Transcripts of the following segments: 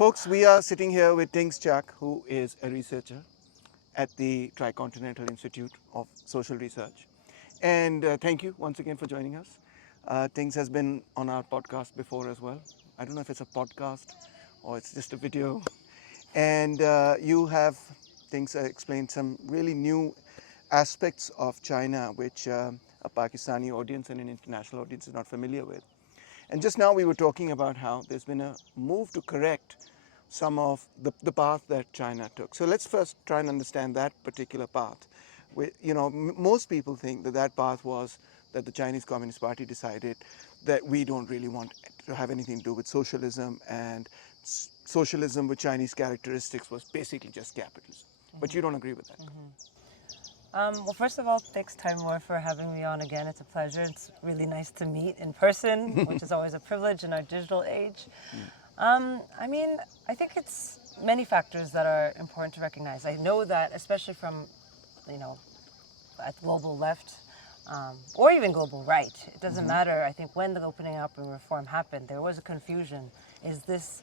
Folks, we are sitting here with Tings Chak, who is a researcher at the Tricontinental Institute of Social Research. And thank you once again for joining us. Tings has been on our podcast before as well. I don't know if it's a podcast or it's just a video. And you have, Tings, explained some really new aspects of China which a Pakistani audience and an international audience is not familiar with. And just now we were talking about how there's been a move to correct some of the path that China took. So let's first try and understand that particular path. Most people think that path was that the Chinese Communist Party decided that we don't really want to have anything to do with socialism, and socialism with Chinese characteristics was basically just capitalism. But you don't agree with that. Well, first of all, thanks, Timur, for having me on again. It's a pleasure. It's really nice to meet in person, which is always a privilege in our digital age. I think it's many factors that are important to recognize. I know that, especially from, at global left, or even global right, it doesn't matter. I think when the opening up and reform happened, there was a confusion. Is this,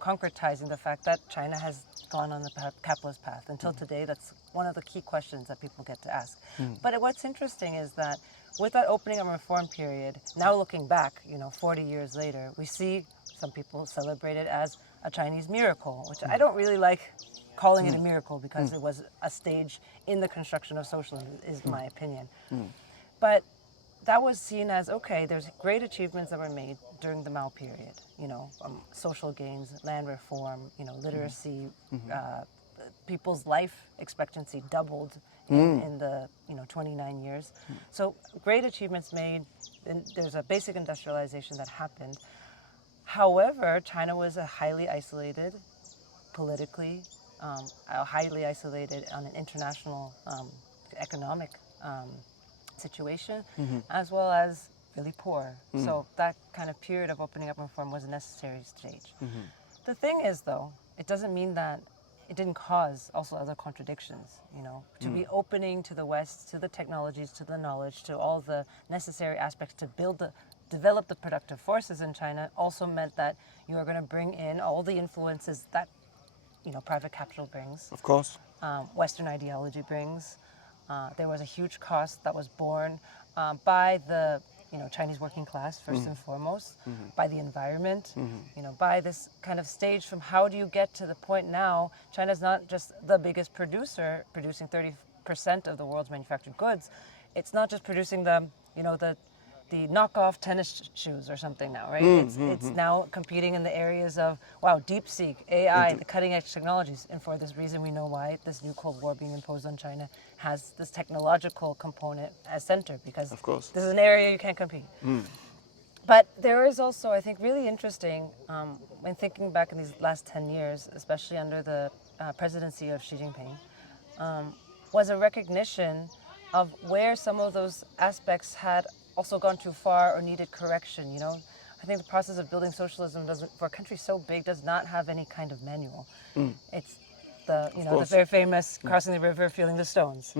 concretizing the fact that China has gone on the capitalist path? Until today, that's one of the key questions that people get to ask. But what's interesting is that with that opening and reform period, now looking back, 40 years later, we see some people celebrate it as a Chinese miracle, which I don't really like calling it a miracle because it was a stage in the construction of socialism, is my opinion. But that was seen as, okay, there's great achievements that were made during the Mao period, social gains, land reform, literacy, people's life expectancy doubled in the 29 years. So great achievements made, and there's a basic industrialization that happened. However, China was a highly isolated politically, highly isolated on an international economic situation, as well as really poor. So that kind of period of opening up and reform was a necessary stage. The thing is, though, it doesn't mean that it didn't cause also other contradictions, to be opening to the West, to the technologies, to the knowledge, to all the necessary aspects to develop the productive forces in China also meant that you are going to bring in all the influences that, private capital brings. Of course. Western ideology brings. There was a huge cost that was borne by the Chinese working class, first and foremost, by the environment, by this kind of stage from how do you get to the point now, China's not just the biggest producer, producing 30% of the world's manufactured goods. It's not just producing the knockoff tennis shoes or something now, right? It's now competing in the areas of, DeepSeek, AI, the cutting edge technologies. And for this reason, we know why this new Cold War being imposed on China has this technological component as center, because of course, this is an area you can't compete. But there is also, I think, really interesting, when thinking back in these last 10 years, especially under the presidency of Xi Jinping, was a recognition of where some of those aspects had also gone too far or needed correction. I think the process of building socialism for a country so big does not have any kind of manual. It's the very famous crossing the river, feeling the stones.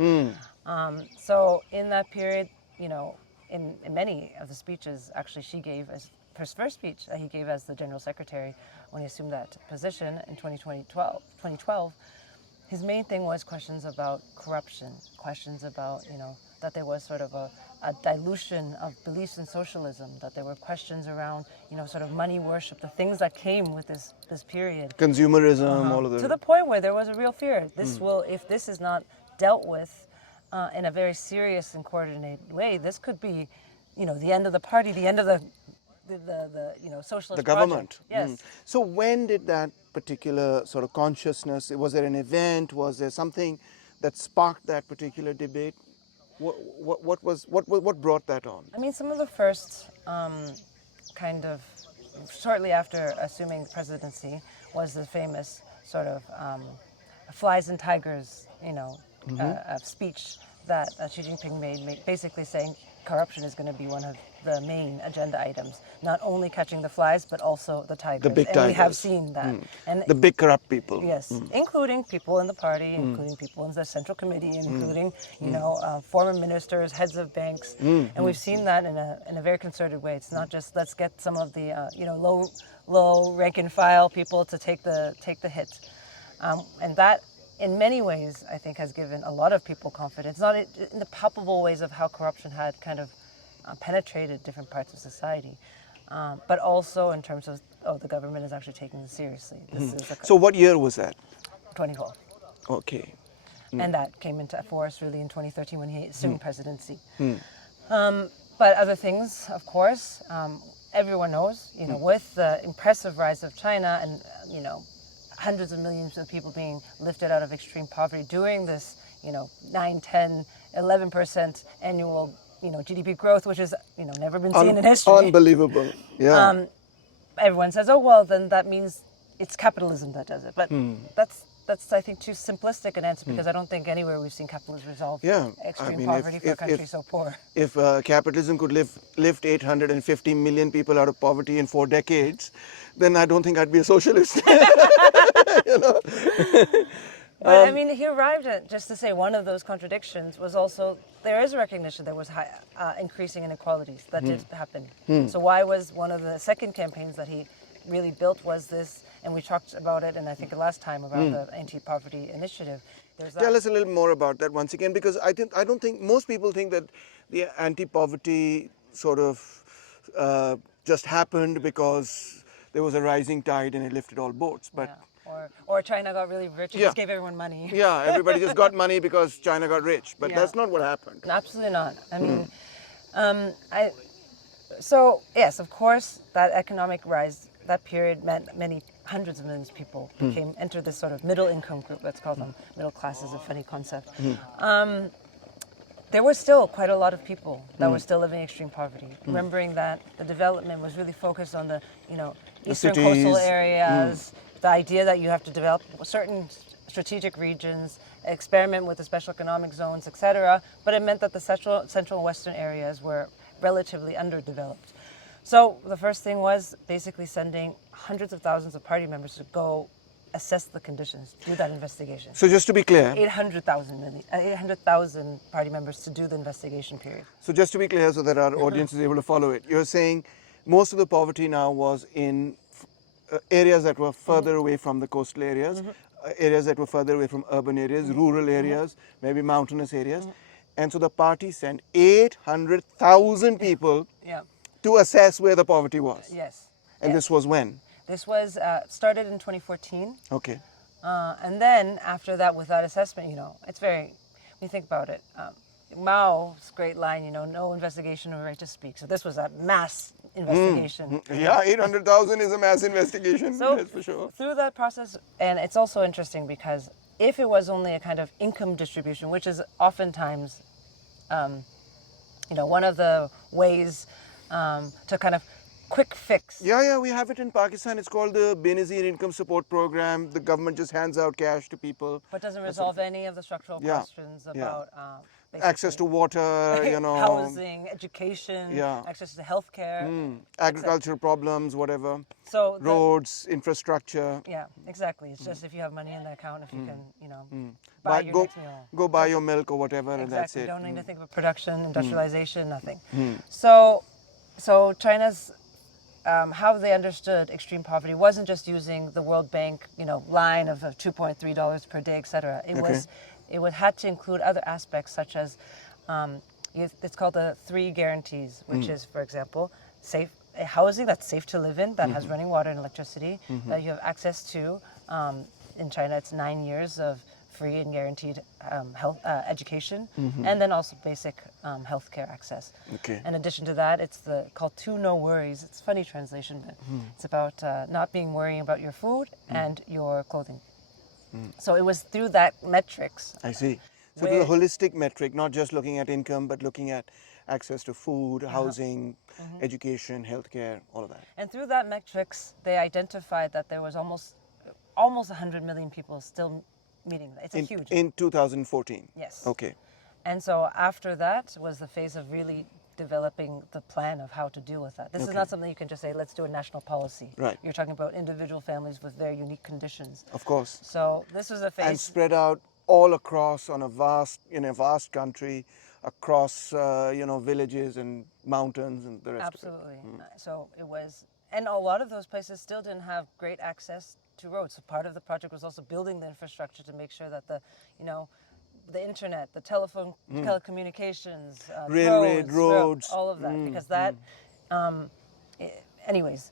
So in that period, in many of the speeches actually Xi gave as his first speech that he gave as the General Secretary when he assumed that position in 2012, his main thing was questions about corruption, questions about, that there was sort of a dilution of beliefs in socialism, that there were questions around, sort of money worship, the things that came with this period. Consumerism, all of that. To the point where there was a real fear. If this is not dealt with in a very serious and coordinated way, this could be, the end of the party, the end of the socialist the government. Project. Yes. So when did that particular sort of consciousness, was there an event, was there something that sparked that particular debate? What brought that on? Some of the first shortly after assuming presidency was the famous sort of flies and tigers, speech that Xi Jinping made, basically saying, corruption is going to be one of the main agenda items. Not only catching the flies, but also the tigers. The big and we have tigers. seen that. And The big corrupt people. yes, including people in the party, including people in the central committee, including former ministers, heads of banks, and we've seen that in a very concerted way. It's not just let's get some of the low rank and file people to take the hit, and that in many ways I think has given a lot of people confidence, not in the palpable ways of how corruption had kind of penetrated different parts of society. But also in terms of, the government is actually taking this seriously. This is So what year was that? 2012. Okay. And that came into force really in 2013 when he assumed presidency. But other things, of course, everyone knows, with the impressive rise of China and, hundreds of millions of people being lifted out of extreme poverty during this, 9, 10, 11% annual GDP growth, which has never been seen in history. Unbelievable. Yeah. Everyone says, oh well, then that means it's capitalism that does it. But that's I think too simplistic an answer, because I don't think anywhere we've seen capitalism resolve extreme poverty for a country so poor. If capitalism could lift 850 million people out of poverty in 4 decades, then I don't think I'd be a socialist. But I mean, he arrived at, just to say, one of those contradictions was also there is a recognition there was increasing inequalities. That did happen. So why was one of the second campaigns that he really built was this, and we talked about it, and I think last time about the anti-poverty initiative. Tell us a little more about that once again, because I don't think most people think that the anti-poverty sort of just happened because there was a rising tide and it lifted all boats, but. Yeah. Or China got really rich and just gave everyone money. Yeah, everybody just got money because China got rich, but that's not what happened. Absolutely not. I mean, so yes, of course, that economic rise, that period meant many hundreds of millions of people entered this sort of middle income group. Let's call them middle class, is a funny concept. There were still quite a lot of people that were still living in extreme poverty. Remembering that the development was really focused on the eastern coastal areas. The idea that you have to develop certain strategic regions, experiment with the special economic zones, etc. But it meant that the central and western areas were relatively underdeveloped. So the first thing was basically sending hundreds of thousands of party members to go assess the conditions, do that investigation. So just to be clear, 800,000 party members to do the investigation period. So just to be clear, so that our audience is able to follow it, you're saying most of the poverty now was in areas that were further away from the coastal areas, areas that were further away from urban areas, rural areas, maybe mountainous areas. And so the party sent 800,000 people to assess where the poverty was. Yes. And this was when? This was started in 2014. Okay. And then after that, with that assessment, it's very, when you think about it, Mao's great line, no investigation or right to speak. So this was a mass investigation. Yeah, 800,000 is a mass investigation, so that's for sure. Through that process, and it's also interesting because if it was only a kind of income distribution, which is oftentimes, one of the ways to kind of quick fix. Yeah, we have it in Pakistan. It's called the Benazir Income Support Program. The government just hands out cash to people. But doesn't resolve any of the structural questions about access to water, housing, education, access to healthcare, agricultural problems, whatever. So roads, infrastructure. Yeah, exactly. It's just if you have money in the account, if you can, buy your next meal. Go buy your milk or whatever, and that's it. You don't need to think of production, industrialization, nothing. So China's how they understood extreme poverty wasn't just using the World Bank, line of $2.3 per day, etc. It had to include other aspects such as, it's called the 3 guarantees, which is, for example, safe housing that's safe to live in, that has running water and electricity, that you have access to. In China, it's 9 years of free and guaranteed health education, and then also basic healthcare access. Okay. In addition to that, it's called 2 no worries. It's a funny translation, but it's about not being worrying about your food and your clothing. So it was through that metrics. I see. So it was a holistic metric, not just looking at income, but looking at access to food, housing, education, healthcare, all of that. And through that metrics, they identified that there was almost 100 million people still meeting that. It's huge. In 2014? Yes. Okay. And so after that was the phase of really developing the plan of how to deal with that. This is Okay. not something you can just say, let's do a national policy. Right. You're talking about individual families with very unique conditions. Of course. So this was a And phase. spread out all across on a vast country, across villages and mountains and the rest Absolutely. of it. So it was, and a lot of those places still didn't have great access to roads. So part of the project was also building the infrastructure to make sure that the internet, the telephone, telecommunications, Railway, roads. all of that, because that, anyways.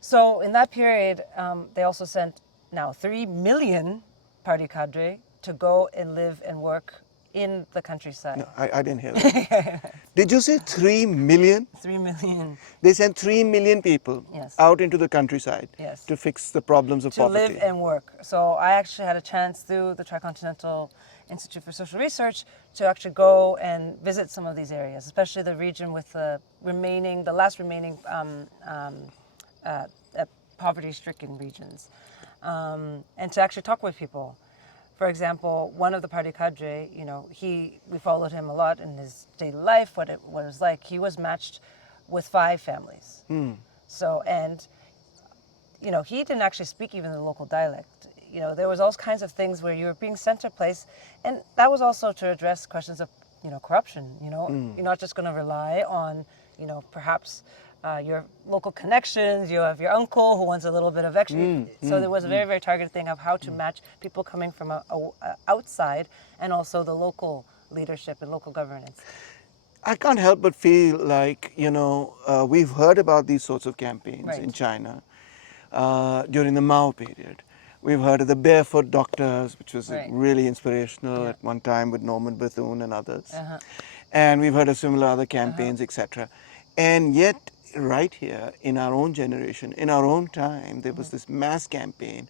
So in that period, they also sent now 3 million party cadre to go and live and work in the countryside. No, I didn't hear that. Did you say 3 million? 3 million. They sent 3 million people Yes. out into the countryside Yes. to fix the problems of To poverty. live and work. So I actually had a chance through the Tricontinental Institute for Social Research to actually go and visit some of these areas, especially the region with the last remaining poverty-stricken regions, and to actually talk with people. For example, one of the party cadre, we followed him a lot in his daily life, what it was like. He was matched with 5 families. So, and he didn't actually speak even the local dialect. There was all kinds of things where you were being sent to a place, and that was also to address questions of, corruption. You're not just going to rely on, perhaps your local connections. You have your uncle who wants a little bit of extra. So there was a very, very targeted thing of how to match people coming from outside and also the local leadership and local governance. I can't help but feel like, we've heard about these sorts of campaigns Right. in China during the Mao period. We've heard of the barefoot doctors, which was Right. really inspirational Yeah. at one time with Norman Bethune and others. Uh-huh. And we've heard of similar other campaigns, etc. And yet, right here in our own generation, in our own time, there was this mass campaign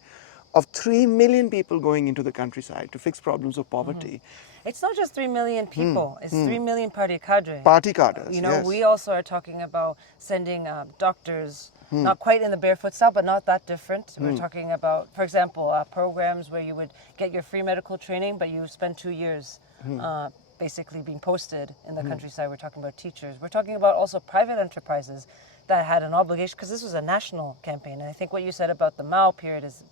of 3 million people going into the countryside to fix problems of poverty. It's not just 3 million people. It's 3 million party cadre. Party cadres, yes. We also are talking about sending doctors, not quite in the barefoot style, but not that different. We're talking about, for example, programs where you would get your free medical training, but you spend 2 years basically being posted in the countryside. We're talking about teachers. We're talking about also private enterprises that had an obligation, because this was a national campaign. And I think what you said about the Mao period is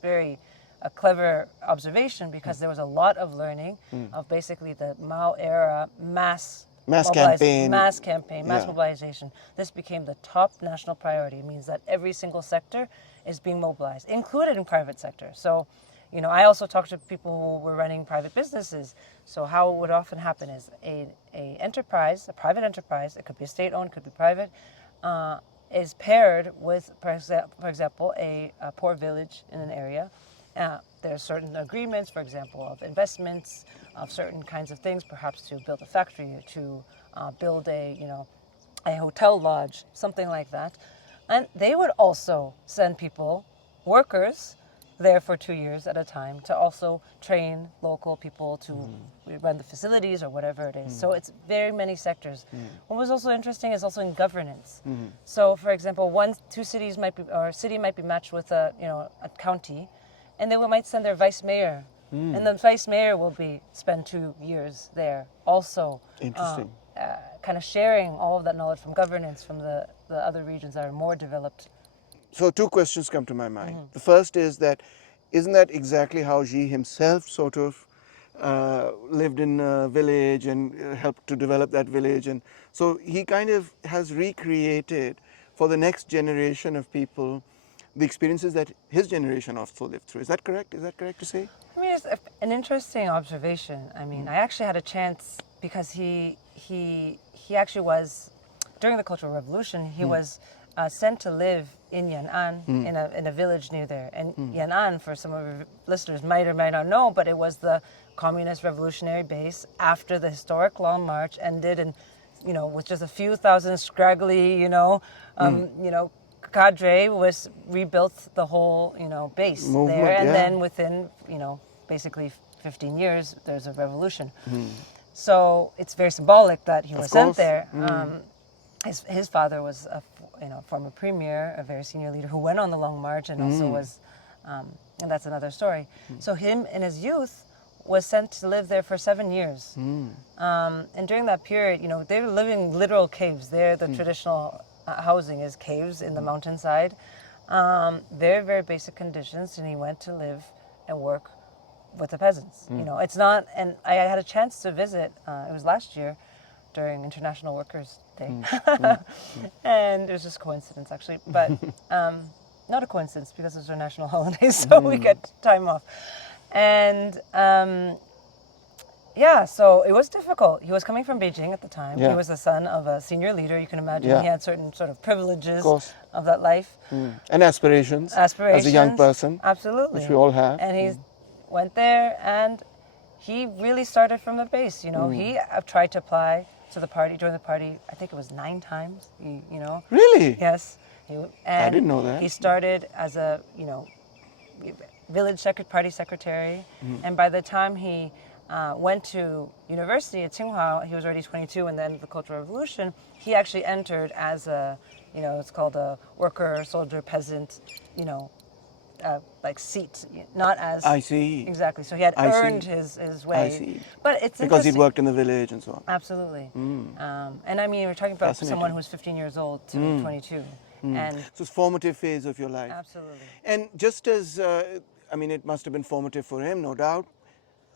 a clever observation, because there was a lot of learning of basically the Mao era mass campaign. Mass Yeah. mobilization. This became the top national priority. It means that every single sector is being mobilized, included in private sector. So, I also talked to people who were running private businesses. So how it would often happen is a private enterprise, it could be state-owned, could be private, is paired with, for example, a poor village in an area. There are certain agreements, for example, of investments, of certain kinds of things, perhaps to build a factory, or to build a hotel lodge, something like that. And they would also send people, workers, there for 2 years at a time to also train local people to run the facilities or whatever it is. So it's very many sectors. What was also interesting is also in governance. So, for example, two cities might be, or a city might be matched with a county, and they might send their vice mayor, and the vice mayor will spend 2 years there also. Interesting. Kind of sharing all of that knowledge from governance from the other regions that are more developed. So 2 questions come to my mind. The first is that, isn't that exactly how Xi himself sort of lived in a village and helped to develop that village? And so he kind of has recreated for the next generation of people the experiences that his generation also lived through. Is that correct? Is that correct to say? I mean, it's an interesting observation. I mean, I actually had a chance, because he actually was, during the Cultural Revolution, he was sent to live in Yan'an, in a village near there. And Yan'an, for some of your listeners, might or might not know, but it was the communist revolutionary base after the historic Long March ended, and with just a few thousand scraggly, cadre was rebuilt the whole, base Movement, there, and yeah. then within, basically 15 years, there's a revolution. So it's very symbolic that he was sent course. there. His father was a former premier, a very senior leader who went on the Long March, and also was, and that's another story. So him in his youth was sent to live there for 7 years. And during that period, they were living literal caves. There, the traditional housing is caves in the mountainside. Very, very basic conditions, and he went to live and work with the peasants. It's not, and I had a chance to visit, it was last year during International Workers' Day. And it was just coincidence, actually, but not a coincidence because it was our national holiday, so we get time off. And so it was difficult. He was coming from Beijing at the time. Yeah. He was the son of a senior leader. You can imagine Yeah. he had certain sort of privileges course. of that life. And aspirations, as a young person, Absolutely. which we all have. And he went there, and he really started from the base. He tried to apply to the party, join the party. I think it was 9 times. Really? Yes. I didn't know that. He started as a village party secretary, and by the time he went to university at Tsinghua, he was already 22, and then the Cultural Revolution, he actually entered as a, it's called a worker, soldier, peasant, like seat, not as... I see. Exactly. So he had earned his way. I see. But it's because he'd interesting. worked in the village and so on. Absolutely. And I mean, we're talking about someone who's 15 years old to 22. And So it's a formative phase of your life. absolutely. And just as, it must have been formative for him, no doubt,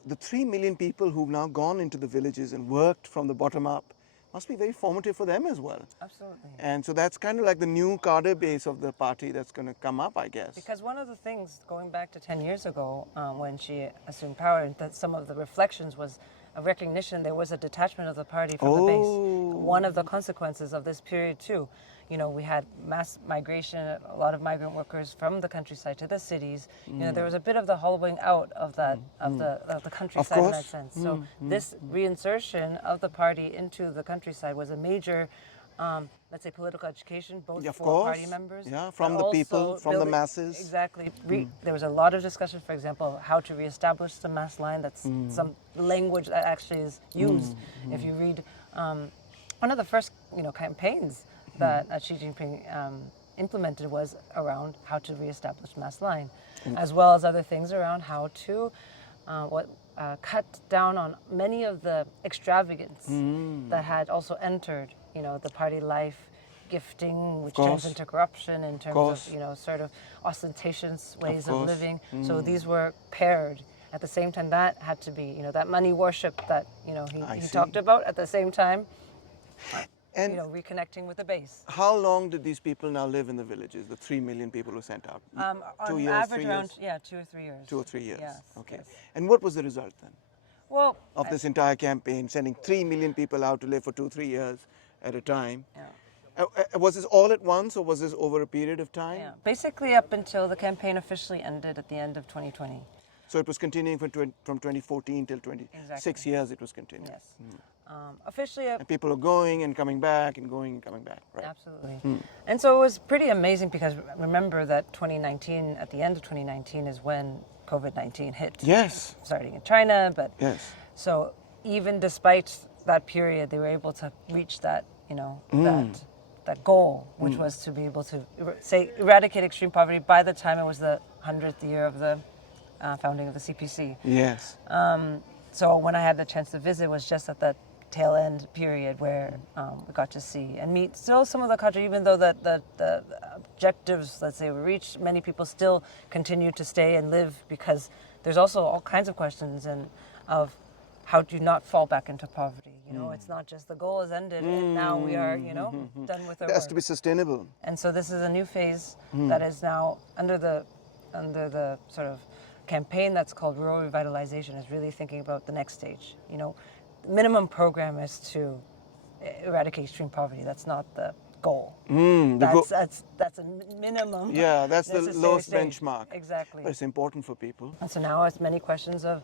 the 3 million people who've now gone into the villages and worked from the bottom up must be very formative for them as well. Absolutely. And so that's kind of like the new cadre base of the party that's going to come up, I guess. Because one of the things, going back to 10 years ago, when she assumed power, that some of the reflections was a recognition there was a detachment of the party from the base. One of the consequences of this period, too, we had mass migration, a lot of migrant workers from the countryside to the cities. There was a bit of the hollowing out of that of the countryside in that sense. So this reinsertion of the party into the countryside was a major, let's say, political education, both for party members. Yeah, from the people, from the masses. Exactly. There was a lot of discussion, for example, how to reestablish the mass line. That's some language that actually is used. If you read one of the first, campaigns that Xi Jinping implemented was around how to reestablish mass line, as well as other things around how to cut down on many of the extravagance that had also entered, the party life, gifting, which turns into corruption in terms of, sort of ostentatious ways of living. So these were paired. At the same time, that had to be, that money worship that, he talked about at the same time. And reconnecting with the base. how long did these people now live in the villages, the 3 million people who sent out? 2 years, average 3 around, years? 2 or 3 years. 2 or 3 years. Yes, Okay. yes. And what was the result then Well, of this entire campaign, sending 3 million people out to live for 2 or 3 years at a time? Was this all at once, or was this over a period of time? basically up until the campaign officially ended at the end of 2020. So it was continuing from 2014 till 6 years. It was continuing. Yes. Officially, And people are going and coming back and going and coming back, right? absolutely. And so it was pretty amazing because remember that 2019, at the end of 2019, is when COVID-19 hit. Yes. Starting in China, but Yes. so even despite that period, they were able to reach that, that goal, which was to be able to eradicate extreme poverty by the time it was the 100th year of the founding of the CPC. Yes. So when I had the chance to visit, was just at that tail end period where we got to see and meet still some of the cadre, even though the objectives, let's say, were reached, many people still continue to stay and live because there's also all kinds of questions of how do you not fall back into poverty. It's not just the goal is ended and now we are, done with our It has work. to be sustainable. And so this is a new phase that is now under the sort of campaign that's called Rural Revitalization, is really thinking about the next stage. The minimum program is to eradicate extreme poverty. That's not the goal. That's a minimum. Yeah, that's the necessary lowest stage. benchmark. Exactly. But it's important for people. And so now it's many questions of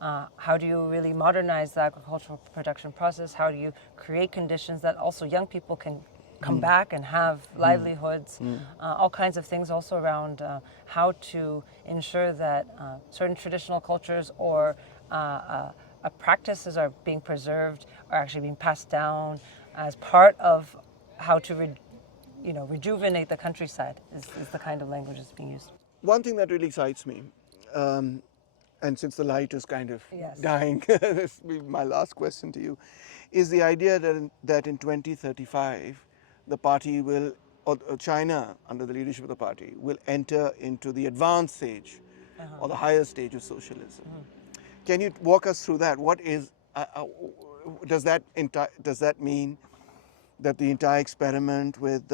how do you really modernize the agricultural production process? How do you create conditions that also young people can come back and have livelihoods? All kinds of things also around how to ensure that certain traditional cultures or practices are being preserved, are actually being passed down as part of how to rejuvenate the countryside is the kind of language that's being used. One thing that really excites me, And since the light is kind of Yes. dying, this will be my last question to you, is the idea that in 2035 the party will, or China under the leadership of the party, will enter into the advanced stage or the higher stage of socialism. Can you walk us through that? What is, does that mean that the entire experiment with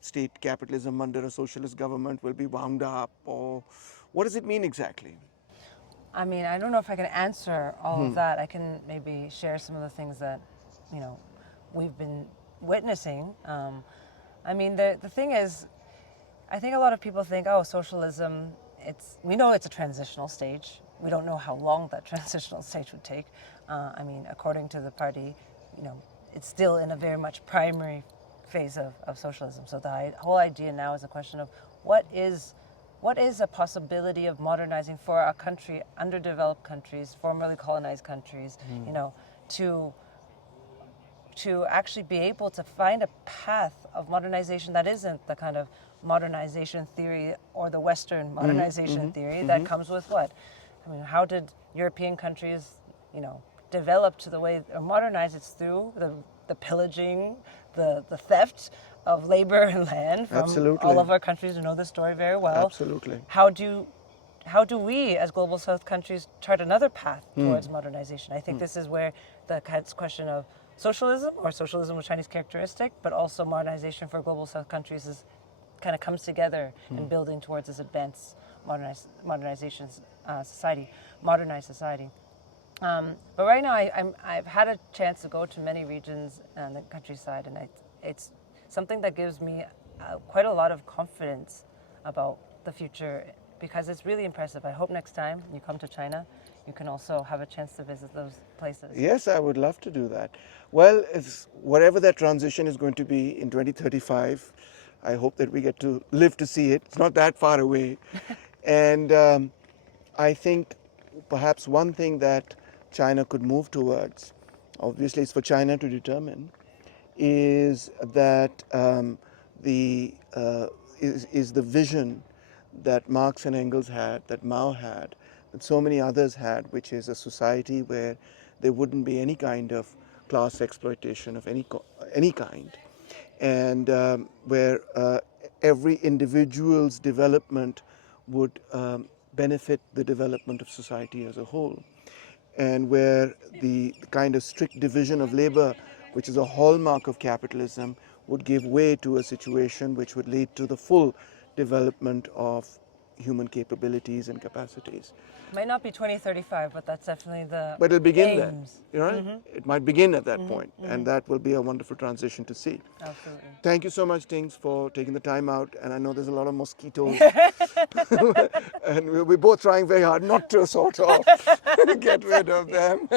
state capitalism under a socialist government will be wound up, or what does it mean exactly? I mean, I don't know if I can answer all of that. I can maybe share some of the things that, you know, we've been witnessing. I mean, the thing is, I think a lot of people think, oh, socialism, we know it's a transitional stage. We don't know how long that transitional stage would take. I mean, according to the party, you know, it's still in a very much primary phase of socialism. So the whole idea now is a question of what is a possibility of modernizing for a country, underdeveloped countries, formerly colonized countries, you know, to actually be able to find a path of modernization that isn't the kind of modernization theory or the Western modernization theory that comes with what? I mean, how did European countries, you know, develop to the way, or modernize? It's through the pillaging, the theft of labor and land from Absolutely. all of our countries. You know the story very well. Absolutely. How do we, as global South countries, chart another path towards modernization? I think this is where the question of socialism, or socialism with Chinese characteristic, but also modernization for global South countries is kind of comes together in building towards this advanced modernized society. But right now, I've had a chance to go to many regions in the countryside, and it's something that gives me quite a lot of confidence about the future, because it's really impressive. I hope next time you come to China, you can also have a chance to visit those places. Yes, I would love to do that. Well, whatever that transition is going to be in 2035, I hope that we get to live to see it. It's not that far away. And I think perhaps one thing that China could move towards, obviously it's for China to determine, is that is the vision that Marx and Engels had, that Mao had, that so many others had, which is a society where there wouldn't be any kind of class exploitation of any kind, and where every individual's development would benefit the development of society as a whole, and where the kind of strict division of labor, which is a hallmark of capitalism, would give way to a situation which would lead to the full development of human capabilities and capacities. Might not be 2035, but that's definitely the But it'll begin aims. there. You know, it might begin at that point, and that will be a wonderful transition to see. Absolutely. Thank you so much, Tings, for taking the time out. And I know there's a lot of mosquitoes, and we're both trying very hard not to sort of get rid of them.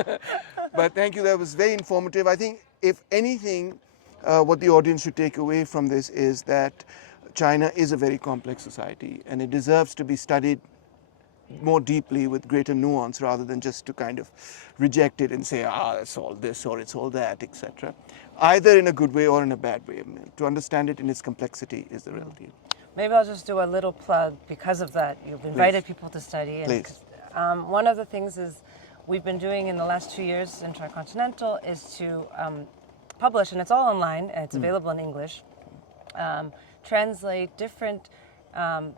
But thank you. That was very informative. I think, if anything, what the audience should take away from this is that China is a very complex society, and it deserves to be studied more deeply with greater nuance, rather than just to kind of reject it and say, it's all this or it's all that, etc. Either in a good way or in a bad way. I mean, to understand it in its complexity is the real deal. Maybe I'll just do a little plug because of that. You've invited people to study. And Please. One of the things is we've been doing in the last 2 years in Tricontinental is to publish, and it's all online, and it's available in English, translate different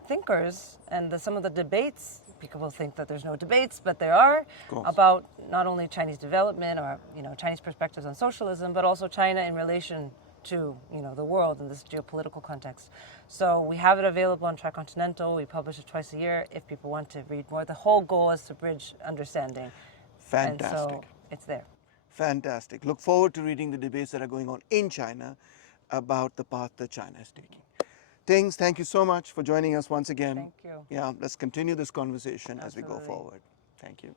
thinkers and some of the debates. People will think that there's no debates, but there are, about not only Chinese development or Chinese perspectives on socialism, but also China in relation to the world in this geopolitical context. So we have it available on Tricontinental. We publish it twice a year if people want to read more. The whole goal is to bridge understanding. Fantastic. And so it's there. Fantastic. Look forward to reading the debates that are going on in China about the path that China is taking. Tings, thank you so much for joining us once again. Thank you. Yeah, let's continue this conversation as we go Absolutely. forward. Thank you.